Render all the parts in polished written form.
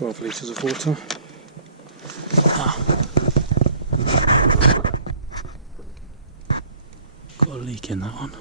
12 litres of water. Got a leak in that one.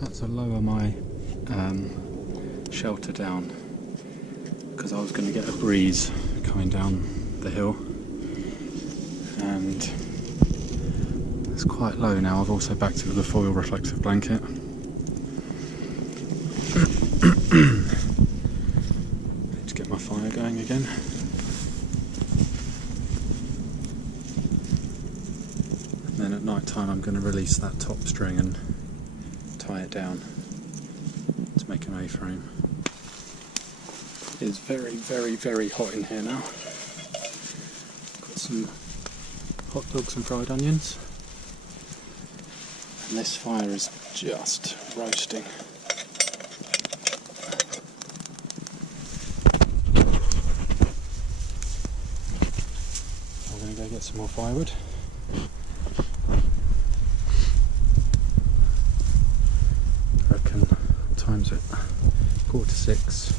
I've had to lower my shelter down because I was going to get a breeze coming down the hill, and it's quite low now. I've also backed it with a foil reflective blanket. Need to get my fire going again. And then at night time I'm going to release that top string and tie it down to make an A-frame. It's very, very, very hot in here now. Got some hot dogs and fried onions. And this fire is just roasting. I'm going to go get some more firewood. I reckon, what time's it? 5:45.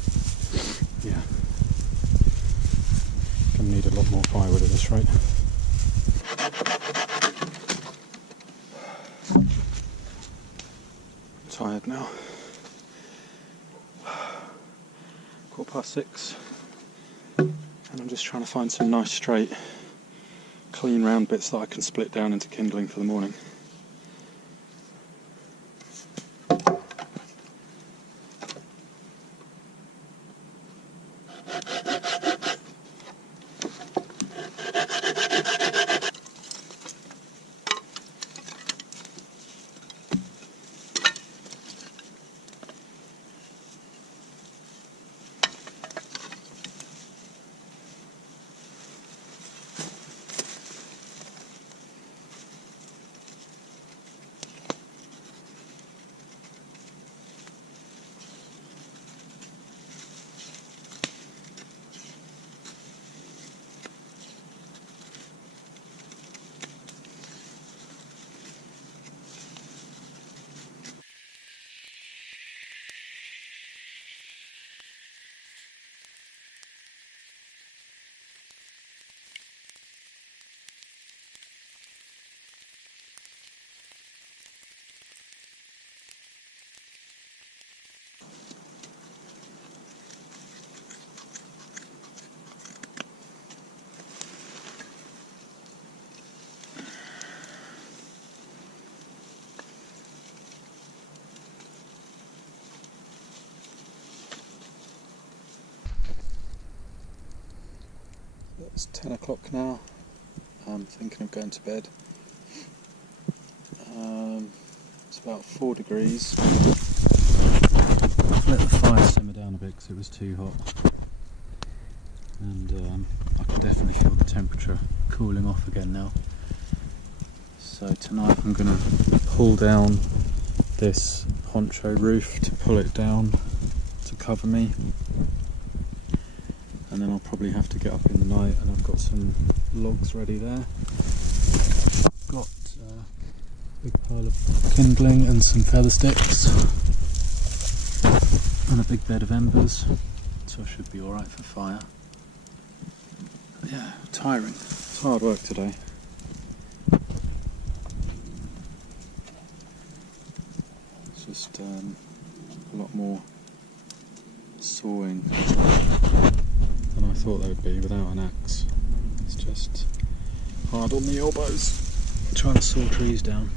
Yeah. Gonna need a lot more firewood at this rate. I'm tired now. 6:15. And I'm just trying to find some nice straight, clean round bits that I can split down into kindling for the morning. It's 10 o'clock now. I'm thinking of going to bed. It's about 4 degrees. I've let the fire simmer down a bit because it was too hot. And I can definitely feel the temperature cooling off again now. So tonight I'm going to pull down this poncho roof to pull it down to cover me. And then I'll probably have to get up in the night, and I've got some logs ready there. I've got a big pile of kindling and some feather sticks and a big bed of embers, so I should be alright for fire. But yeah, tiring. It's hard work today. It's just a lot more sawing than I thought they would be without an axe. It's just hard on the elbows trying to saw trees down.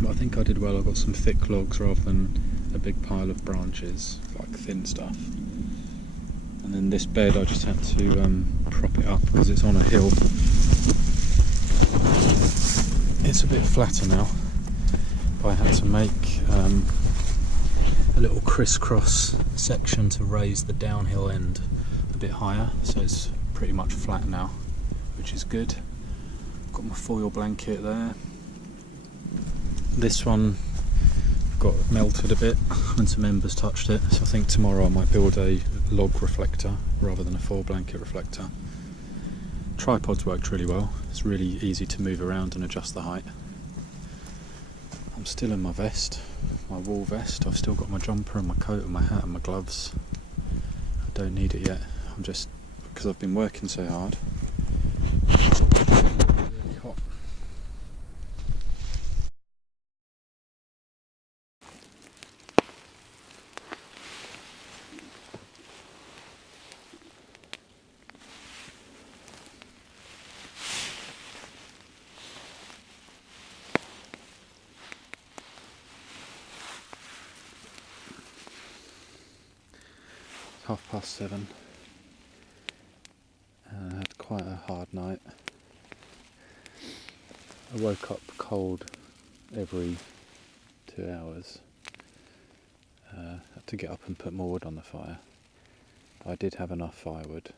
But I think I did well. I got some thick logs rather than a big pile of branches, like thin stuff. And then this bed I just had to prop it up because it's on a hill. It's a bit flatter now, but I had to make a little crisscross section to raise the downhill end a bit higher, so it's pretty much flat now, which is good. Got my foil blanket there. This one got melted a bit when some embers touched it, so I think tomorrow I might build a log reflector rather than a foil blanket reflector. Tripods worked really well. It's really easy to move around and adjust the height. I'm still in my vest, my wool vest. I've still got my jumper and my coat and my hat and my gloves. I don't need it yet. I'm just, because I've been working so hard, 7:30 and I had quite a hard night. I woke up cold every 2 hours. Had to get up and put more wood on the fire. But I did have enough firewood.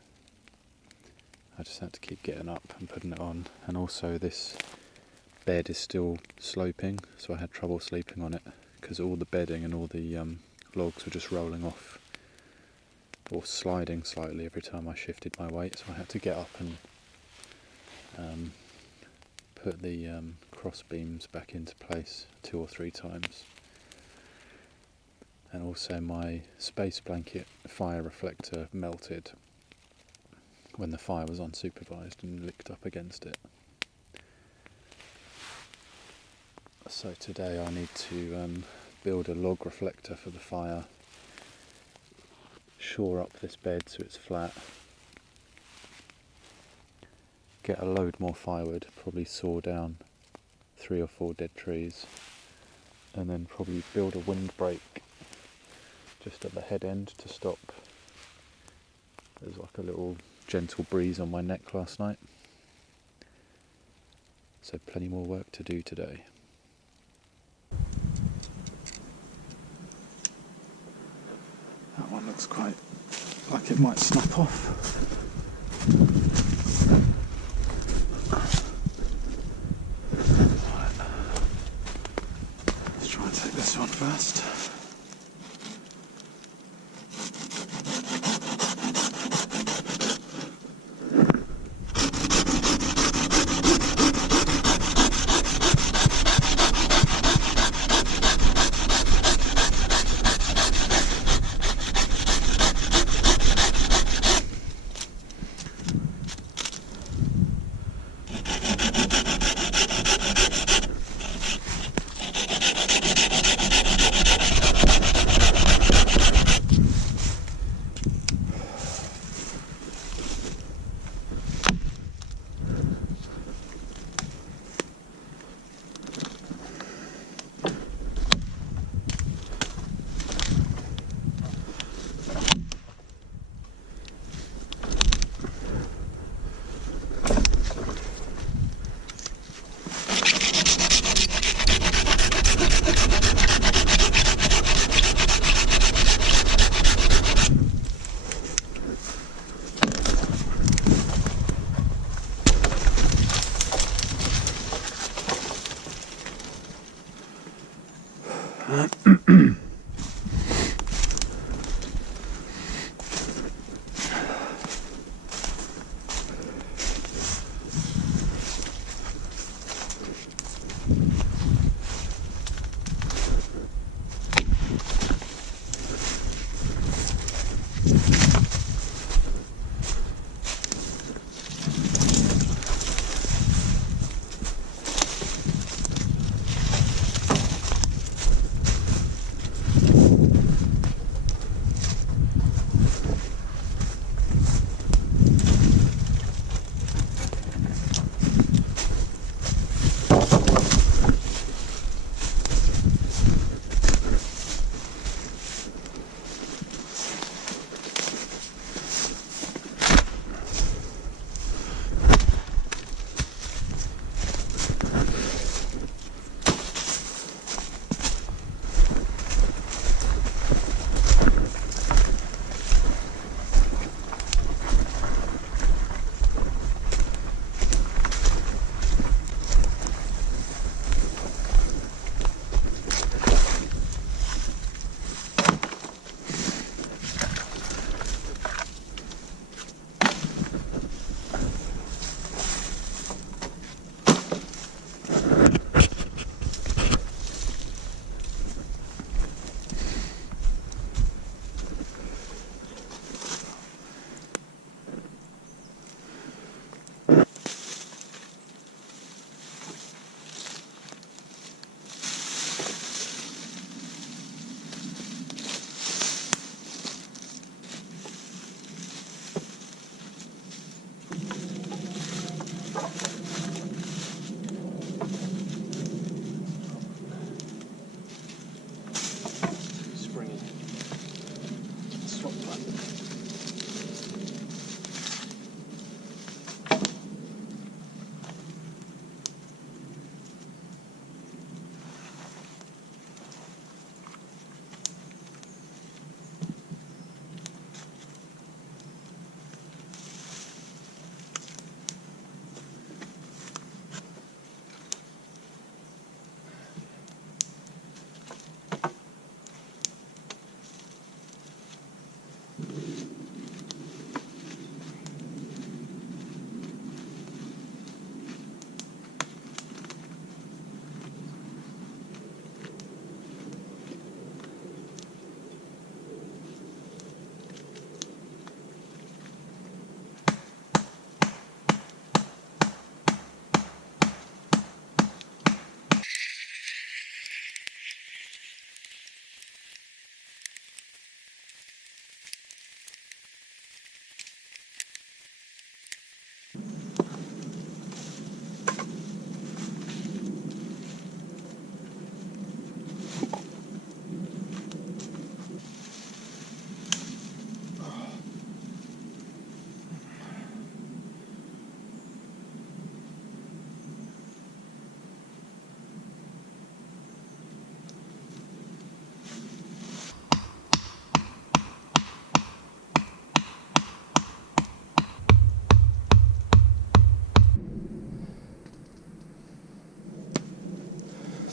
I just had to keep getting up and putting it on, and also this bed is still sloping, so I had trouble sleeping on it because all the bedding and all the logs were just rolling off or sliding slightly every time I shifted my weight, so I had to get up and put the cross beams back into place 2 or 3 times. And also my space blanket fire reflector melted when the fire was unsupervised and licked up against it. So today I need to build a log reflector for the fire, shore up this bed so it's flat, get a load more firewood, probably saw down 3 or 4 dead trees, and then probably build a windbreak just at the head end to stop. There's like a little gentle breeze on my neck last night, so plenty more work to do today. That one looks quite like it might snap off. Right. Let's try and take this one first.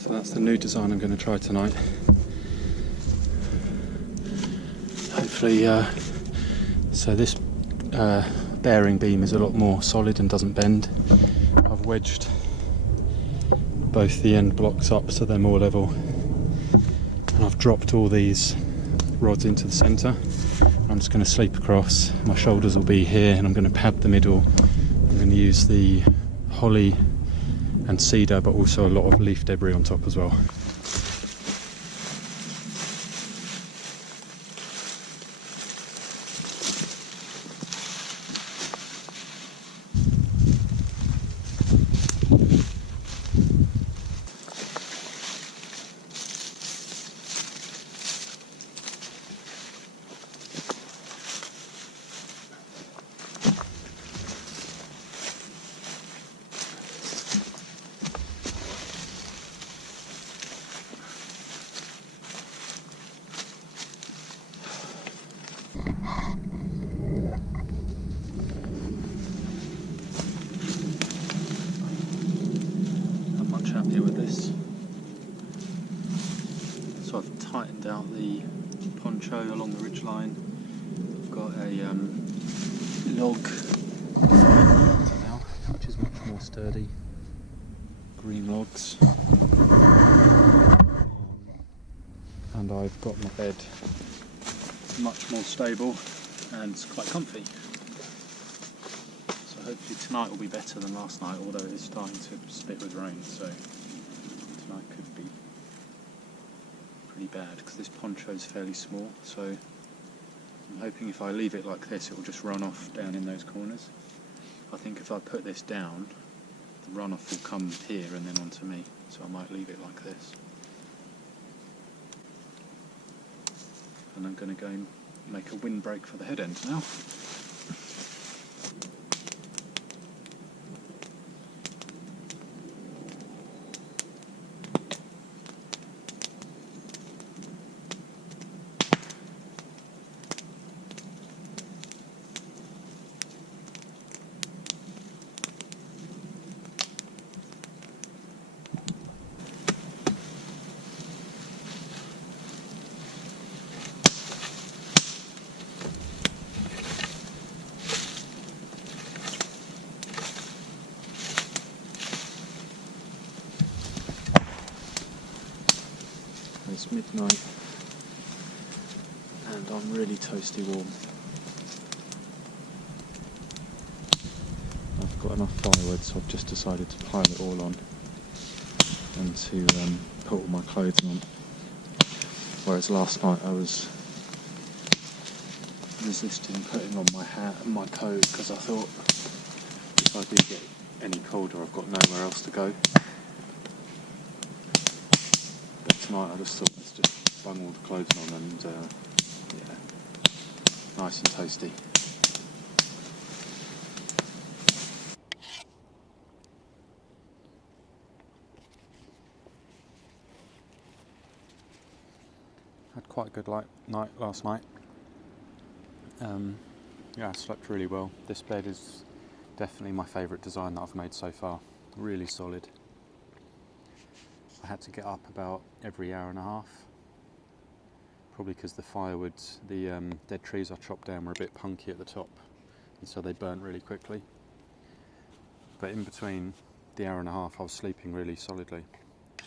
So that's the new design I'm going to try tonight. Hopefully, so this bearing beam is a lot more solid and doesn't bend. I've wedged both the end blocks up so they're more level, and I've dropped all these rods into the centre. I'm just going to sleep across. My shoulders will be here, and I'm going to pad the middle. I'm going to use the holly and cedar, but also a lot of leaf debris on top as well. So I've tightened out the poncho along the ridgeline. I've got a log reflector now, which is much more sturdy. Green logs. And I've got my bed much more stable and it's quite comfy. So hopefully tonight will be better than last night, although it is starting to spit with rain, so tonight could be pretty bad because this poncho is fairly small, so I'm hoping if I leave it like this it will just run off down in those corners. I think if I put this down the runoff will come here and then onto me, so I might leave it like this. And I'm going to go and make a windbreak for the head end now. It's midnight and I'm really toasty warm. I've got enough firewood, so I've just decided to pile it all on and to put all my clothes on. Whereas last night I was resisting putting on my hat and my coat because I thought if I do get any colder I've got nowhere else to go. Tonight I just thought let's just bung all the clothes on and yeah, nice and toasty. Had quite a good night last night. Yeah, I slept really well. This bed is definitely my favourite design that I've made so far. Really solid. I had to get up about every hour and a half, probably because the firewood, the dead trees I chopped down were a bit punky at the top, and so they burnt really quickly. But in between the hour and a half I was sleeping really solidly,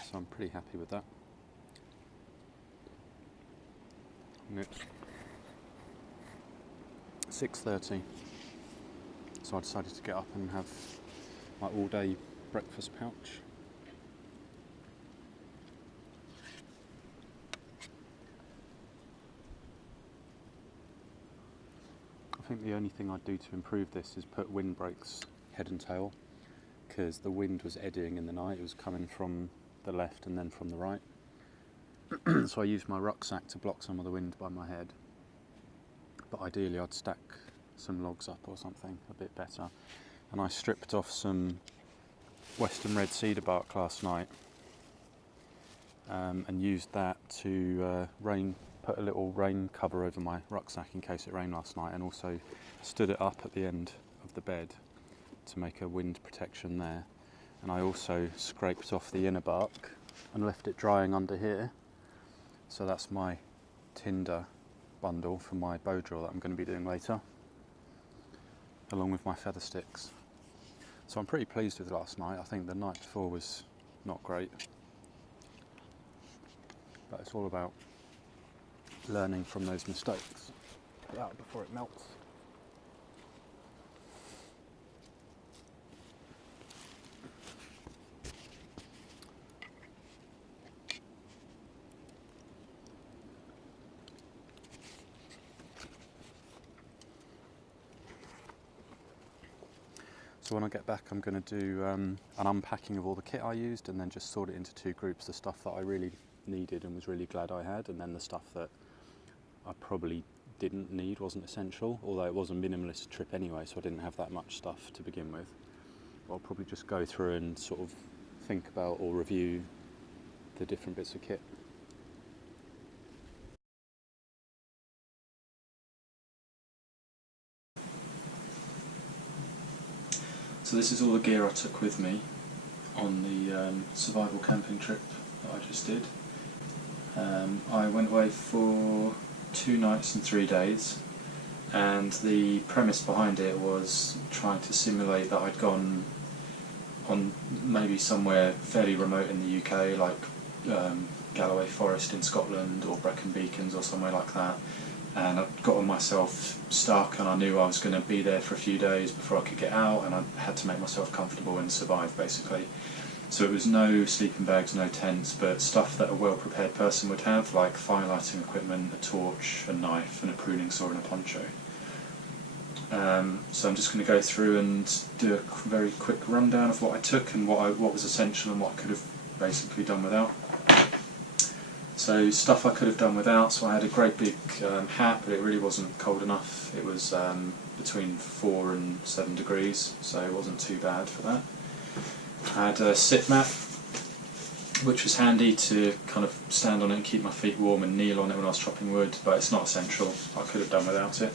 so I'm pretty happy with that. And it's 6:30, so I decided to get up and have my all-day breakfast pouch. I think the only thing I'd do to improve this is put windbreaks head and tail, because the wind was eddying in the night. It was coming from the left and then from the right. So I used my rucksack to block some of the wind by my head. But ideally I'd stack some logs up or something a bit better. And I stripped off some western red cedar bark last night and used that to put a little rain cover over my rucksack in case it rained last night, and also stood it up at the end of the bed to make a wind protection there. And I also scraped off the inner bark and left it drying under here. So that's my tinder bundle for my bow drill that I'm going to be doing later, along with my feather sticks. So I'm pretty pleased with last night. I think the night before was not great, but it's all about learning from those mistakes. Put it out before it melts. So when I get back, I'm going to do an unpacking of all the kit I used, and then just sort it into two groups: the stuff that I really needed and was really glad I had, and then the stuff that I probably didn't need, wasn't essential, although it was a minimalist trip anyway, so I didn't have that much stuff to begin with. I'll probably just go through and sort of think about or review the different bits of kit. So this is all the gear I took with me on the survival camping trip that I just did. I went away for 2 nights and 3 days, and the premise behind it was trying to simulate that I'd gone on maybe somewhere fairly remote in the UK, like Galloway Forest in Scotland or Brecon Beacons or somewhere like that, and I'd gotten myself stuck, and I knew I was going to be there for a few days before I could get out, and I had to make myself comfortable and survive basically. So it was no sleeping bags, no tents, but stuff that a well-prepared person would have, like fire lighting equipment, a torch, a knife, and a pruning saw and a poncho. So I'm just going to go through and do a very quick rundown of what I took and what was essential and what I could have basically done without. So stuff I could have done without, so I had a great big hat, but it really wasn't cold enough. It was between 4 and 7 degrees, so it wasn't too bad for that. I had a sit mat, which was handy to kind of stand on it and keep my feet warm and kneel on it when I was chopping wood, but it's not essential. I could have done without it.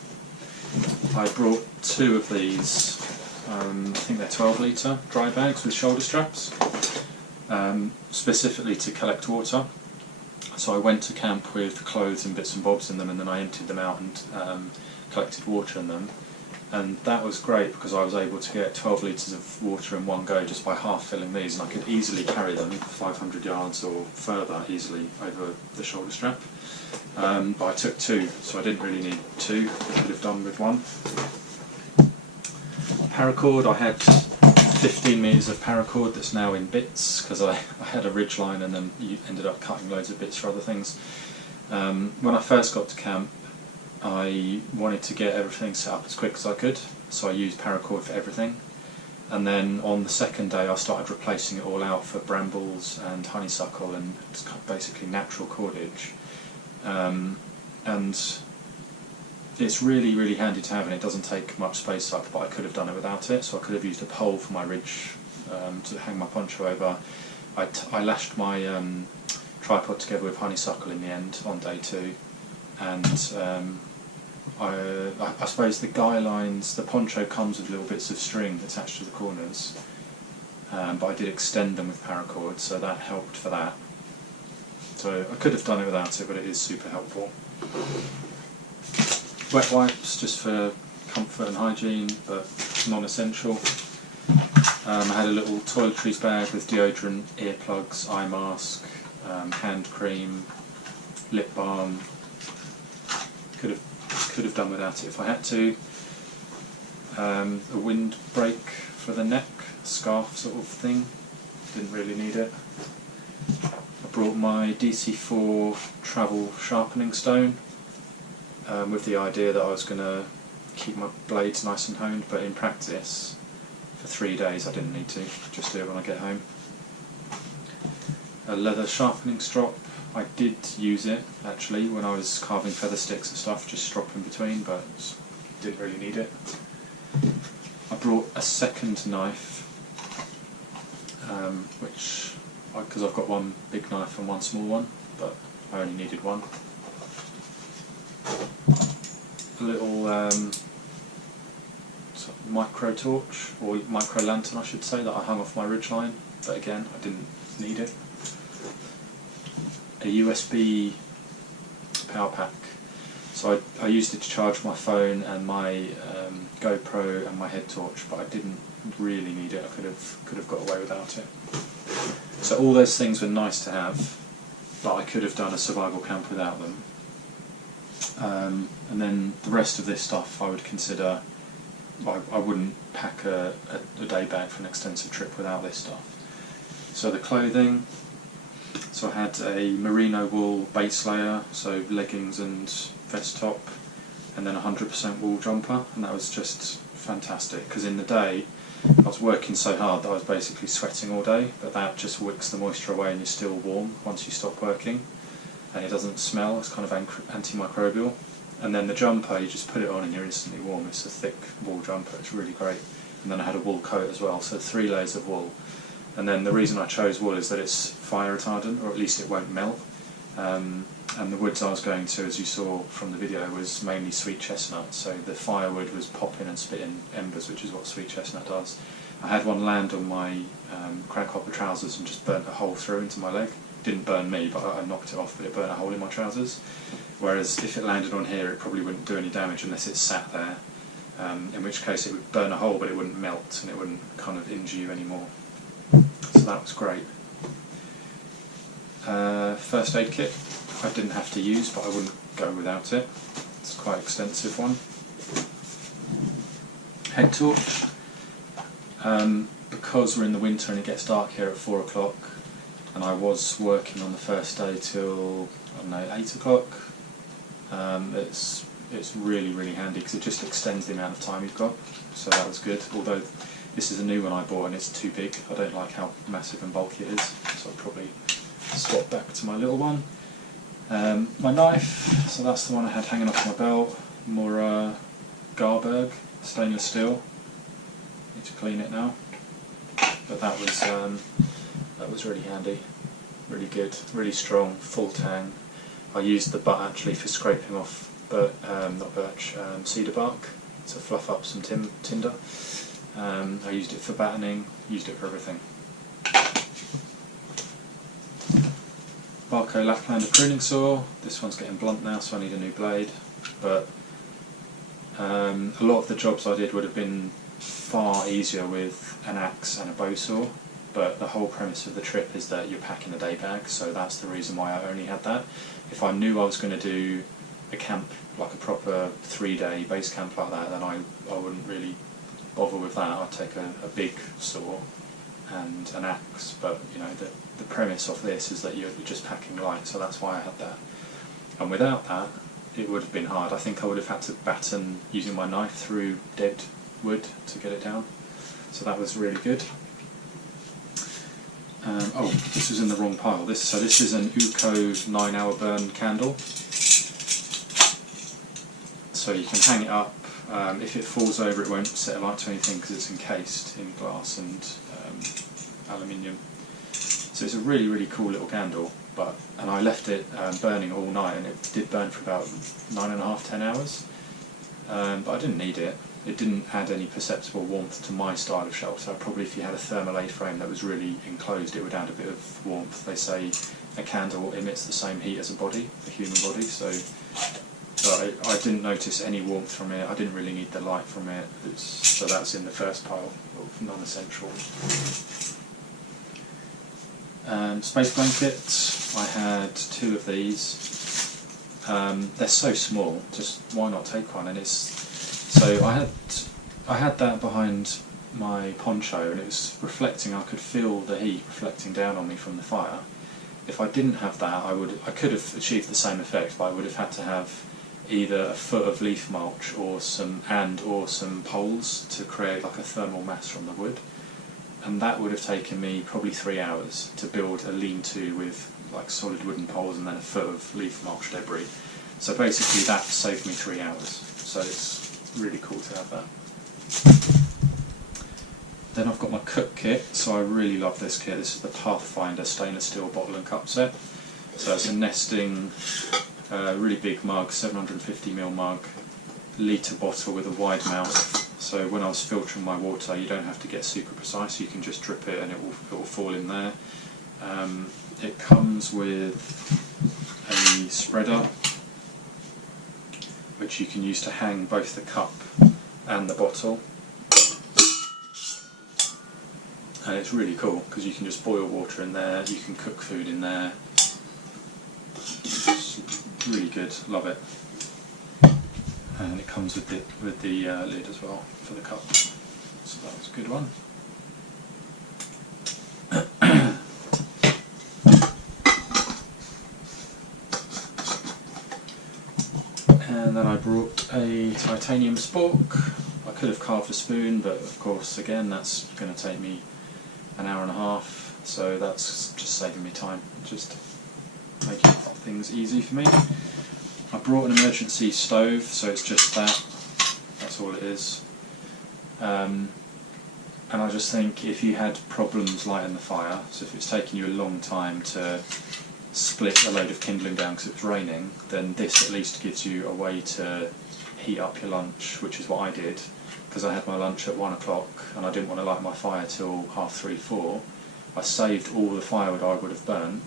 I brought 2 of these, I think they're 12 litre dry bags with shoulder straps, specifically to collect water. So I went to camp with clothes and bits and bobs in them, and then I emptied them out and collected water in them. And that was great because I was able to get 12 litres of water in one go just by half filling these, and I could easily carry them 500 yards or further easily over the shoulder strap. But I took 2, so I didn't really need 2, I could have done with 1. Paracord, I had 15 metres of paracord that's now in bits because I had a ridgeline and then you ended up cutting loads of bits for other things. When I first got to camp, I wanted to get everything set up as quick as I could, so I used paracord for everything. And then on the second day I started replacing it all out for brambles and honeysuckle and basically natural cordage. And it's really, really handy to have, and it doesn't take much space up, but I could have done it without it. So I could have used a pole for my ridge to hang my poncho over. I lashed my tripod together with honeysuckle in the end on day 2, and I suppose the guy lines, the poncho comes with little bits of string attached to the corners, but I did extend them with paracord, so that helped for that. So I could have done it without it, but it is super helpful. Wet wipes just for comfort and hygiene, but non-essential. I had a little toiletries bag with deodorant, earplugs, eye mask, hand cream, lip balm. Could have done without it if I had to. A windbreak for the neck, scarf sort of thing. Didn't really need it. I brought my DC4 travel sharpening stone with the idea that I was going to keep my blades nice and honed, but in practice, for 3 days I didn't need to, just do it when I get home. A leather sharpening strop. I did use it actually when I was carving feather sticks and stuff, just strop in between, but didn't really need it. I brought a second knife, which, because I've got one big knife and one small one, but I only needed one. A little sort of micro torch, or micro lantern I should say, that I hung off my ridgeline, but again I didn't need it. a USB power pack. So I used it to charge my phone and my GoPro and my head torch, but I didn't really need it. I could have got away without it. So all those things were nice to have, but I could have done a survival camp without them. And then the rest of this stuff I would consider, I wouldn't pack a day bag for an extensive trip without this stuff. So the clothing, so I had a merino wool base layer, so leggings and vest top, and then 100% wool jumper, and that was just fantastic, because in the day I was working so hard that I was basically sweating all day, but that just wicks the moisture away and you're still warm once you stop working, and it doesn't smell, it's kind of antimicrobial. And then the jumper, you just put it on and you're instantly warm. It's a thick wool jumper, it's really great. And then I had a wool coat as well, so 3 layers of wool. And then the reason I chose wool is that it's fire retardant, or at least it won't melt. And the woods I was going to, as you saw from the video, was mainly sweet chestnut, so the firewood was popping and spitting embers, which is what sweet chestnut does. I had one land on my crackhopper trousers and just burnt a hole through into my leg. It didn't burn me, but I knocked it off, but it burnt a hole in my trousers. Whereas if it landed on here, it probably wouldn't do any damage unless it sat there, in which case it would burn a hole, but it wouldn't melt and it wouldn't kind of injure you anymore. So that was great. First aid kit, I didn't have to use, but I wouldn't go without it. It's quite an extensive one. Head torch, because we're in the winter and it gets dark here at 4 o'clock, and I was working on the first day till, I don't know, 8 o'clock. It's really, really handy because it just extends the amount of time you've got, so that was good. Although this is a new one I bought and it's too big. I don't like how massive and bulky it is, so I'll probably swap back to my little one. My knife, so that's the one I had hanging off my belt. More Garberg, stainless steel. Need to clean it now, but that was really handy, really good, really strong, full tang. I used the butt actually for scraping off, cedar bark to fluff up some tinder. I used it for battening, used it for everything. Barco Laplander pruning saw. This one's getting blunt now, so I need a new blade. But a lot of the jobs I did would have been far easier with an axe and a bow saw. But the whole premise of the trip is that you're packing a day bag, so that's the reason why I only had that. If I knew I was going to do a camp, like a proper 3-day base camp like that, then I wouldn't really bother with that. I'd take a big saw and an axe, but you know, the premise of this is that you're just packing light, so that's why I had that. And without that, it would have been hard. I think I would have had to batten using my knife through dead wood to get it down, so that was really good. Oh, this was in the wrong pile. This is an Uco 9-hour burn candle. So you can hang it up. If it falls over, it won't set alight to anything because it's encased in glass and aluminium. So it's a really, really cool little candle. And I left it burning all night, and it did burn for about 9.5–10 hours. But I didn't need it. It didn't add any perceptible warmth to my style of shelter. Probably if you had a thermal A-frame that was really enclosed, it would add a bit of warmth. They say a candle emits the same heat as a body, a human body, so I didn't notice any warmth from it. I didn't really need the light from it, so that's in the first pile of non-essential. Space blankets, I had 2 of these. They're so small, just why not take one? And so I had that behind my poncho, and it was reflecting. I could feel the heat reflecting down on me from the fire. If I didn't have that, I could have achieved the same effect, but I would have had to have either a foot of leaf mulch or some poles to create like a thermal mass from the wood, and that would have taken me probably 3 hours to build a lean-to with like solid wooden poles and then a foot of leaf mulch debris. So basically that saved me 3 hours. So it's really cool to have that. Then I've got my cook kit, so I really love this kit. This is the Pathfinder stainless steel bottle and cup set. So it's a nesting, really big mug, 750ml mug, litre bottle with a wide mouth. So when I was filtering my water, you don't have to get super precise. You can just drip it and it will fall in there. It comes with spreader, which you can use to hang both the cup and the bottle. And it's really cool because you can just boil water in there, you can cook food in there. It's really good, love it. And it comes with the lid as well for the cup. So that was a good one. And then I brought a titanium spork. I could have carved a spoon, but of course again that's going to take me an hour and a half, so that's just saving me time, just making things easy for me. I brought an emergency stove, so it's just that's all it is. And I just think if you had problems lighting the fire, so if it's taking you a long time to split a load of kindling down because it was raining, then this at least gives you a way to heat up your lunch, which is what I did, because I had my lunch at 1 o'clock and I didn't want to light my fire till 3:30, 4. I saved all the firewood I would have burnt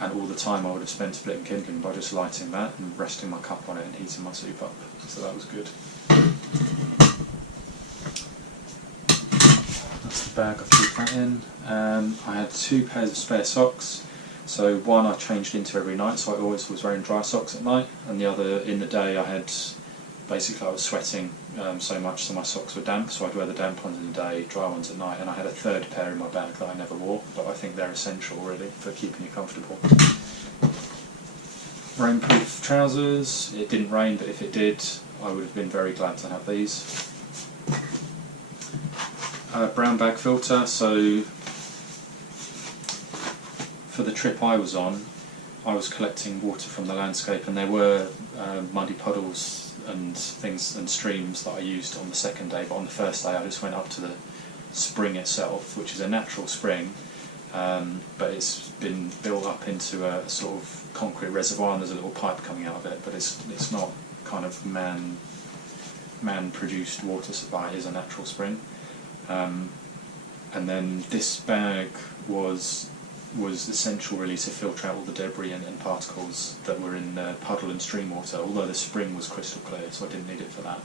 and all the time I would have spent splitting kindling by just lighting that and resting my cup on it and heating my soup up, so that was good. That's the bag I threw that in. I had 2 pairs of spare socks, so one I changed into every night, so I always was wearing dry socks at night, and the other in the day I was sweating so much so my socks were damp, so I'd wear the damp ones in the day, dry ones at night, and I had a 3rd pair in my bag that I never wore, but I think they're essential really for keeping you comfortable. Rainproof trousers. It didn't rain, but if it did I would have been very glad to have these. Brown bag filter. So for the trip I was on, I was collecting water from the landscape, and there were muddy puddles and things and streams that I used on the 2nd day, but on the 1st day I just went up to the spring itself, which is a natural spring, but it's been built up into a sort of concrete reservoir, and there's a little pipe coming out of it, but it's not kind of man-produced water supply. It is a natural spring. And then this bag was essential really to filter out all the debris and particles that were in the puddle and stream water, although the spring was crystal clear, so I didn't need it for that.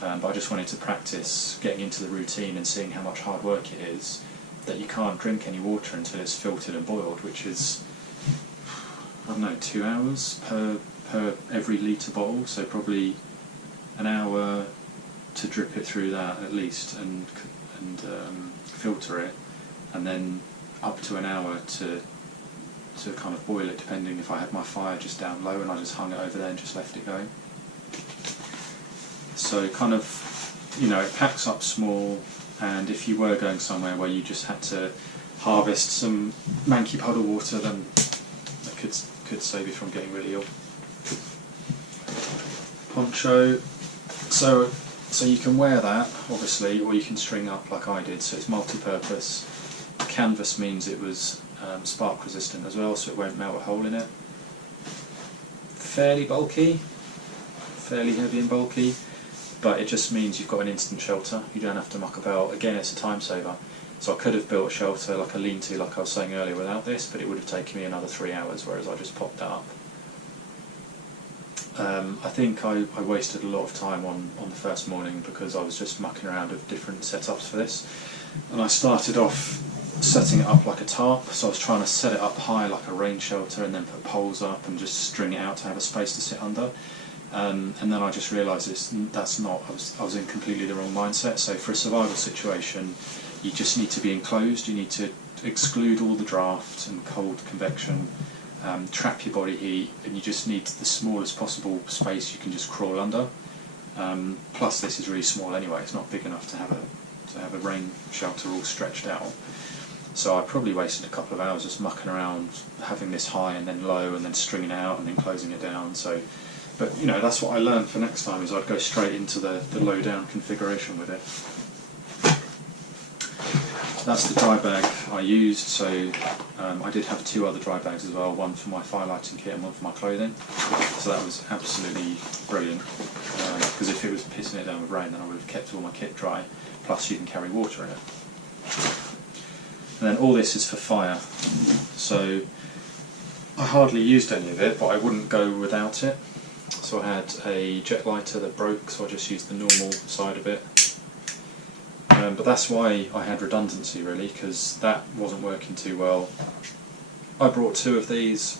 But I just wanted to practice getting into the routine and seeing how much hard work it is, that you can't drink any water until it's filtered and boiled, which is, I don't know, 2 hours per every litre bottle, so probably an hour to drip it through that at least and filter it, and then up to an hour to kind of boil it, depending if I had my fire just down low and I just hung it over there and just left it going. So kind of, you know, it packs up small, and if you were going somewhere where you just had to harvest some manky puddle water, then that could save you from getting really ill. Poncho. So you can wear that, obviously, or you can string up like I did, so it's multi-purpose. Canvas means it was spark resistant as well, so it won't melt a hole in it. Fairly bulky, fairly heavy and bulky, but it just means you've got an instant shelter. You don't have to muck about. Again, it's a time saver. So I could have built a shelter like a lean-to, like I was saying earlier, without this, but it would have taken me another 3 hours, whereas I just popped that up. I think I wasted a lot of time on the first morning because I was just mucking around with different setups for this, and I started off setting it up like a tarp, so I was trying to set it up high like a rain shelter and then put poles up and just string it out to have a space to sit under, and then I just realised I was in completely the wrong mindset. So for a survival situation you just need to be enclosed, you need to exclude all the draft and cold convection, trap your body heat, and you just need the smallest possible space you can just crawl under. Plus this is really small anyway, it's not big enough to have a rain shelter all stretched out. So I probably wasted a couple of hours just mucking around, having this high and then low and then stringing it out and then closing it down. So, but you know, that's what I learned for next time, is I'd go straight into the low down configuration with it. That's the dry bag I used, so I did have 2 other dry bags as well, one for my fire lighting kit and one for my clothing. So that was absolutely brilliant, because if it was pissing it down with rain then I would have kept all my kit dry, plus you can carry water in it. And then all this is for fire. So I hardly used any of it, but I wouldn't go without it. So I had a jet lighter that broke, so I just used the normal side of it. But that's why I had redundancy, really, because that wasn't working too well. I brought 2 of these.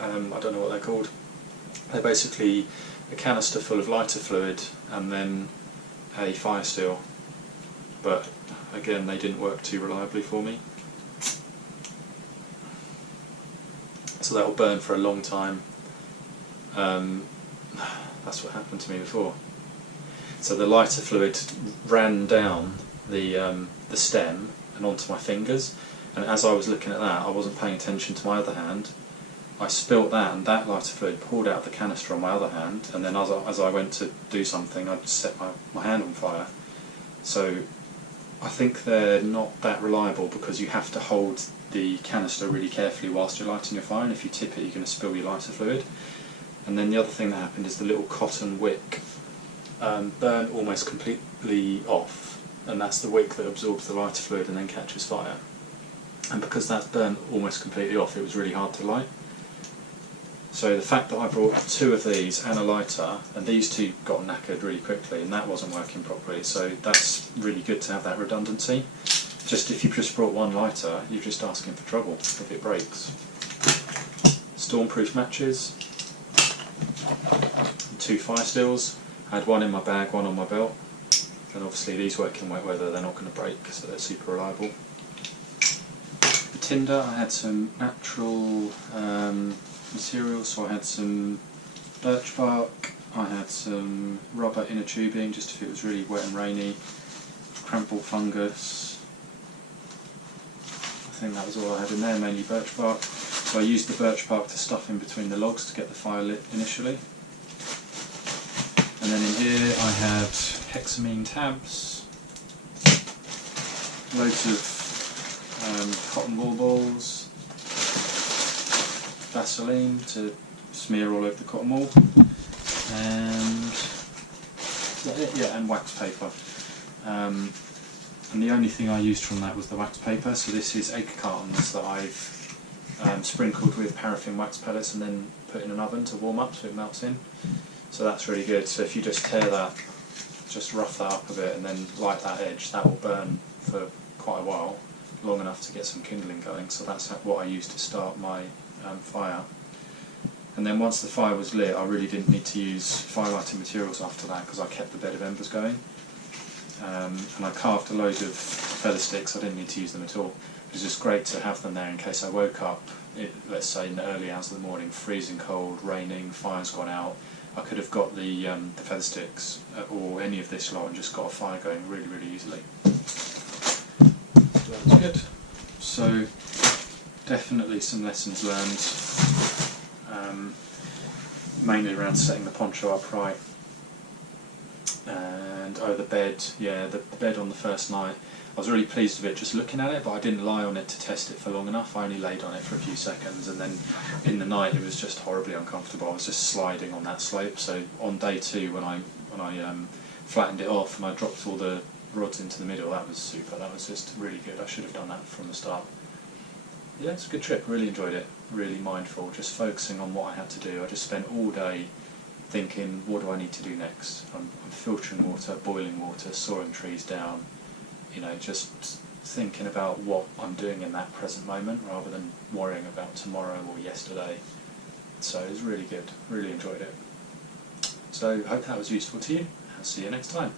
I don't know what they're called. They're basically a canister full of lighter fluid and then a fire steel. But again, they didn't work too reliably for me. So that will burn for a long time. That's what happened to me before. So the lighter fluid ran down the stem and onto my fingers, and as I was looking at that, I wasn't paying attention to my other hand. I spilt that, and that lighter fluid poured out of the canister on my other hand, and then as I went to do something, I'd set my hand on fire. So I think they're not that reliable because you have to hold the canister really carefully whilst you're lighting your fire, and if you tip it, you're going to spill your lighter fluid. And then the other thing that happened is the little cotton wick burned almost completely off, and that's the wick that absorbs the lighter fluid and then catches fire. And because that's burned almost completely off, it was really hard to light. So the fact that I brought 2 of these and a lighter, and these 2 got knackered really quickly, and that wasn't working properly, so that's really good to have that redundancy. Just if you just brought 1 lighter, you're just asking for trouble if it breaks. Stormproof matches, 2 fire steels. I had 1 in my bag, 1 on my belt, and obviously these work in wet weather, they're not going to break, so they're super reliable. The tinder, I had some natural materials, so I had some birch bark, I had some rubber inner tubing just if it was really wet and rainy, crample fungus. I think that was all I had in there, mainly birch bark. So I used the birch bark to stuff in between the logs to get the fire lit initially. And then in here I had hexamine tabs, loads of cotton wool balls, Vaseline to smear all over the cotton wool, and is that it? Yeah, and wax paper. And the only thing I used from that was the wax paper. So this is egg cartons that I've sprinkled with paraffin wax pellets and then put in an oven to warm up so it melts in. So that's really good. So if you just tear that, just rough that up a bit and then light that edge, that will burn for quite a while, long enough to get some kindling going. So that's what I used to start my fire. And then once the fire was lit, I really didn't need to use fire lighting materials after that because I kept the bed of embers going. And I carved a load of feather sticks. I didn't need to use them at all. It was just great to have them there in case I woke up, let's say in the early hours of the morning, freezing cold, raining, fire's gone out. I could have got the feather sticks or any of this lot and just got a fire going really, really easily. So that was good. So definitely some lessons learned, mainly around setting the poncho up right. And the bed, yeah, the bed on the first night, I was really pleased with it just looking at it, but I didn't lie on it to test it for long enough. I only laid on it for a few seconds, and then in the night it was just horribly uncomfortable. I was just sliding on that slope. So on day 2, when I flattened it off and I dropped all the rods into the middle, that was super. That was just really good. I should have done that from the start. Yeah, it's a good trip. Really enjoyed it. Really mindful, just focusing on what I had to do. I just spent all day thinking, what do I need to do next? I'm filtering water, boiling water, sawing trees down, you know, just thinking about what I'm doing in that present moment rather than worrying about tomorrow or yesterday. So it was really good, really enjoyed it. So hope that was useful to you. I'll see you next time.